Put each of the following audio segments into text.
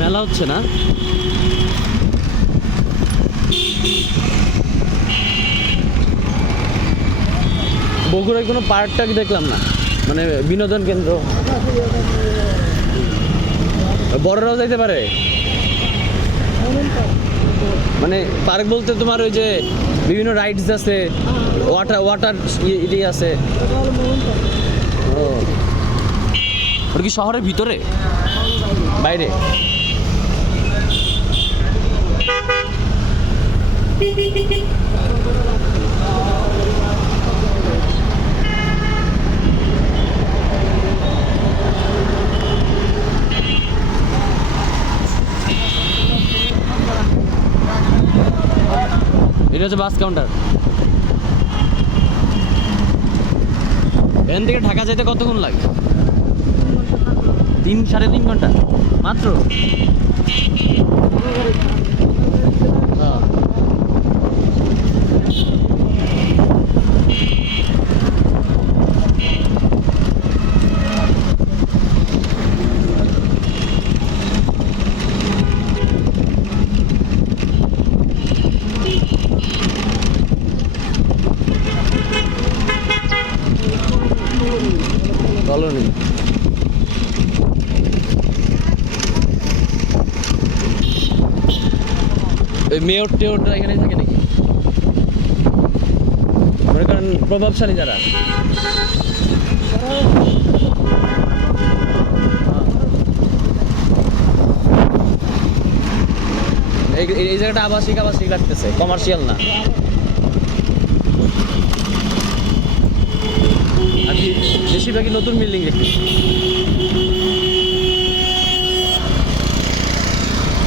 মেলা হচ্ছে না? বগুড়ায় কোনো পার্কটাকে দেখলাম না, মানে বিনোদন কেন্দ্র। বড়রাও যাইতে পারে? মানে পার্ক বলতে তোমার ওই যে বিভিন্ন রাইডস আছে, ওয়াটার ওয়াটার ইয়ে আছে। ও, ওটা কি শহরের ভিতরে বাইরে? এটা হচ্ছে বাস কাউন্টার। এখান থেকে ঢাকা যেতে কতক্ষণ লাগে? 3-3.5 ঘন্টা মাত্র? হ্যাঁ। কলোনি। ওই মেয়র টেয়রটা এখানে থাকে নাকি? মনে করেন প্রভাবশালী যারা। এই জায়গাটা আবাসিক আবাসিক লাগতেছে, কমার্শিয়াল না। আর বেশিরভাগই নতুন বিল্ডিং দেখতেছি।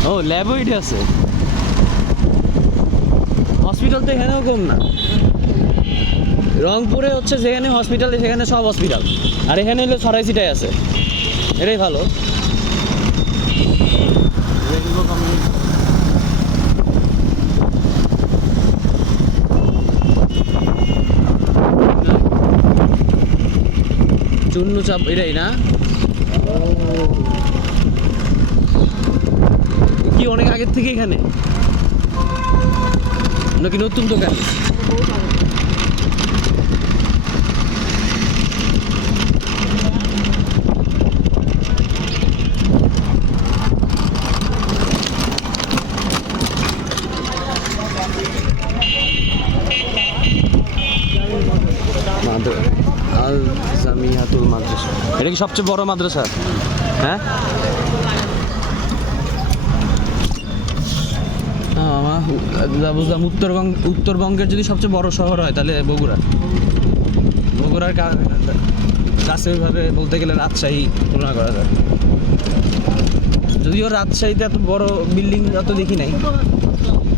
ও, ল্যাবও এটা আছে। হসপিটাল তো এখানেও কম না। রংপুরে হচ্ছে যেখানে হসপিটাল সেখানে সব হসপিটাল, আর এখানে হলো ছড়াই ছিটাই আছে, এটাই ভালো। চুন্নু চাপ এটাই না? কি অনেক আগের থেকে এখানে নাকি নতুন দোকান? আল জামিয়াতুল মাদ্রাসা, এটা কি সবচেয়ে বড় মাদ্রাসা? হ্যাঁ, বুঝলাম। উত্তরবঙ্গের যদি সবচেয়ে বড় শহর হয় তাহলে বগুড়া। বগুড়ার কাছে ওইভাবে বলতে গেলে রাজশাহী তুলনা করা যায়। যদিও রাজশাহীতে এত বড় বিল্ডিং অত দেখি নাই।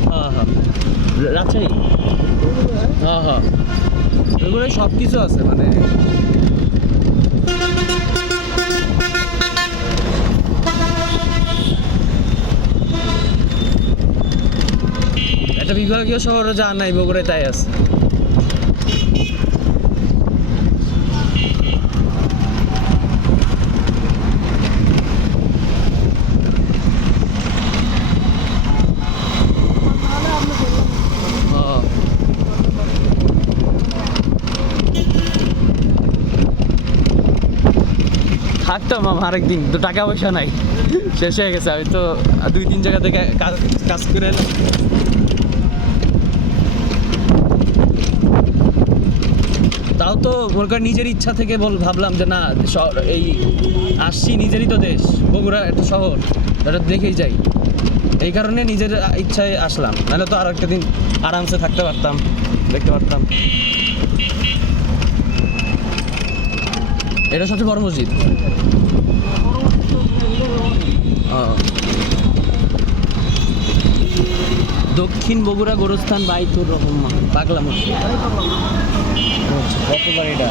হ্যাঁ হ্যাঁ, রাজশাহী। হ্যাঁ হ্যাঁ, বগুড়ায় সব কিছু আছে, মানে একটা বিভাগীয় শহরে যা নাই বগুড়ায় তাই আছে। থাকতাম আরেকদিন, তো টাকা পয়সা নাই, শেষ হয়ে গেছে। আমি তো 2-3 জায়গা থেকে কাজ করে এলাম। তাও তো মনে করেন নিজের ইচ্ছা থেকে ভাবলাম যে না, এই আসছি, নিজেরই তো দেশ, বগুড়া একটা শহর, এটা দেখেই যাই। এই কারণে নিজের ইচ্ছায় আসলাম, নাহলে তো আর একটা দিন আরামসে থাকতে পারতাম, দেখতে পারতাম। এটা সবচেয়ে বড় মসজিদ। দক্ষিণ বগুড়া গোরস্থান বাইতুর রহমান পাগলা মসজিদ। কতবার এটা